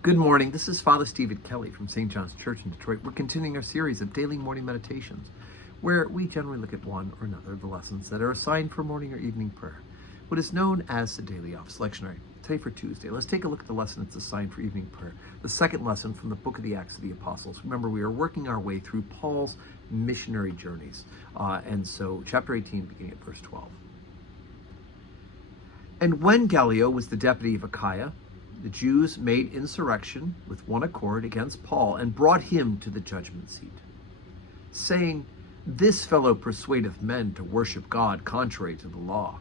Good morning. This is Father Stephen Kelly from St. John's Church in Detroit. We're continuing our series of daily morning meditations, where we generally look at one or another of the lessons that are assigned for morning or evening prayer, what is known as the Daily Office Lectionary. Today for Tuesday, let's take a look at the lesson that's assigned for evening prayer, the second lesson from the book of the Acts of the Apostles. Remember, we are working our way through Paul's missionary journeys, and so chapter 18, beginning at verse 12. And when Gallio was the deputy of Achaia, the Jews made insurrection with one accord against Paul and brought him to the judgment seat, saying, "This fellow persuadeth men to worship God contrary to the law."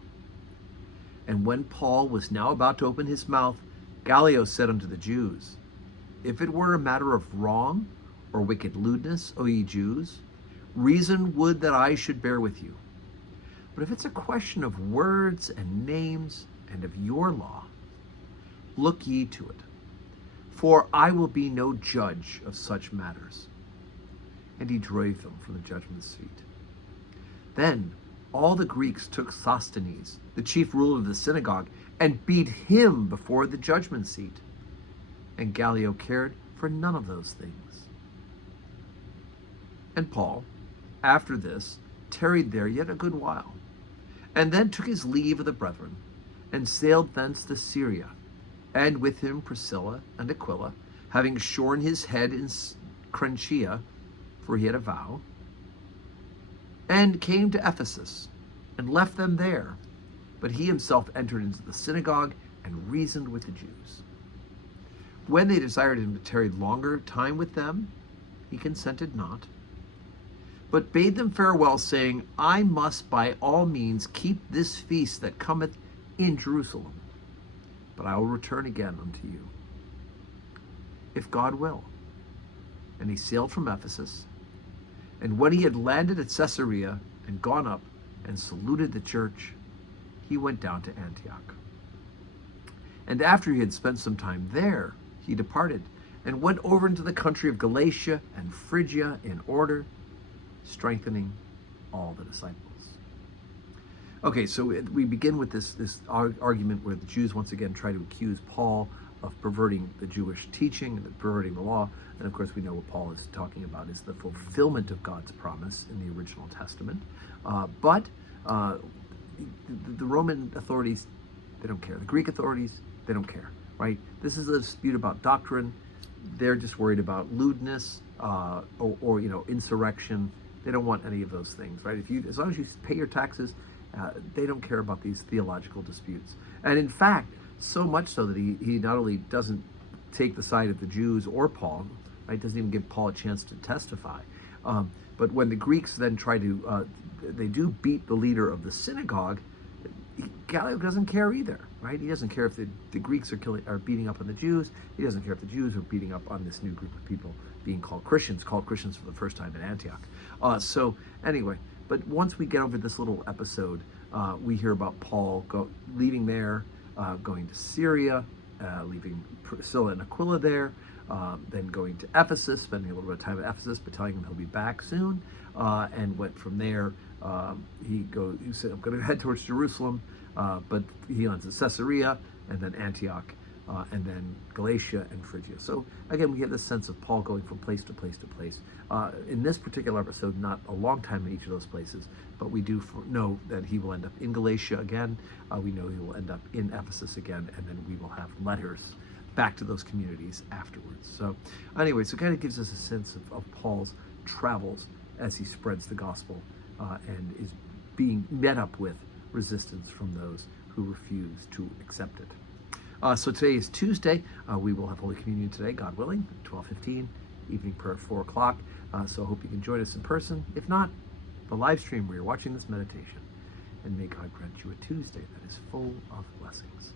And when Paul was now about to open his mouth, Gallio said unto the Jews, "If it were a matter of wrong or wicked lewdness, O ye Jews, reason would that I should bear with you. But if it's a question of words and names and of your law, look ye to it. For I will be no judge of such matters." And he drave them from the judgment seat. Then all the Greeks took Sosthenes, the chief ruler of the synagogue, and beat him before the judgment seat. And Gallio cared for none of those things. And Paul, after this, tarried there yet a good while, and then took his leave of the brethren, and sailed thence to Syria, and with him Priscilla and Aquila, having shorn his head in Cenchrea, for he had a vow, and came to Ephesus, and left them there. But he himself entered into the synagogue, and reasoned with the Jews. When they desired him to tarry longer time with them, he consented not, but bade them farewell, saying, "I must by all means keep this feast that cometh in Jerusalem, but I will return again unto you, if God will." And he sailed from Ephesus. And when he had landed at Caesarea and gone up and saluted the church, he went down to Antioch. And after he had spent some time there, he departed and went over into the country of Galatia and Phrygia in order, strengthening all the disciples. Okay, so we begin with this argument where the Jews once again try to accuse Paul of perverting the Jewish teaching and perverting the law. And of course, we know what Paul is talking about is the fulfillment of God's promise in the original Testament. But the Roman authorities, they don't care. The Greek authorities, they don't care, right? This is a dispute about doctrine. They're just worried about lewdness or insurrection. They don't want any of those things, right? As long as you pay your taxes, they don't care about these theological disputes. And in fact, so much so that he not only doesn't take the side of the Jews or Paul, right? Doesn't even give Paul a chance to testify. But when the Greeks then try to, they do beat the leader of the synagogue, Gallio doesn't care either, right? He doesn't care if the Greeks are beating up on the Jews. He doesn't care if the Jews are beating up on this new group of people being called Christians for the first time in Antioch. So anyway, but once we get over this little episode, we hear about Paul leaving there, going to Syria, leaving Priscilla and Aquila there, then going to Ephesus, spending a little bit of time at Ephesus, but telling him he'll be back soon, and went from there. He said, "I'm going to head towards Jerusalem," but he lands at Caesarea, and then Antioch, and then Galatia and Phrygia. So again, we get this sense of Paul going from place to place to place. In this particular episode, not a long time in each of those places, but we do know that he will end up in Galatia again. We know he will end up in Ephesus again, and then we will have letters back to those communities afterwards. So anyway, so it kind of gives us a sense of Paul's travels as he spreads the gospel and is being met up with resistance from those who refuse to accept it. So today is Tuesday. We will have Holy Communion today, God willing, 12:15, evening prayer at 4 o'clock. So I hope you can join us in person. If not, the live stream where you're watching this meditation. And may God grant you a Tuesday that is full of blessings.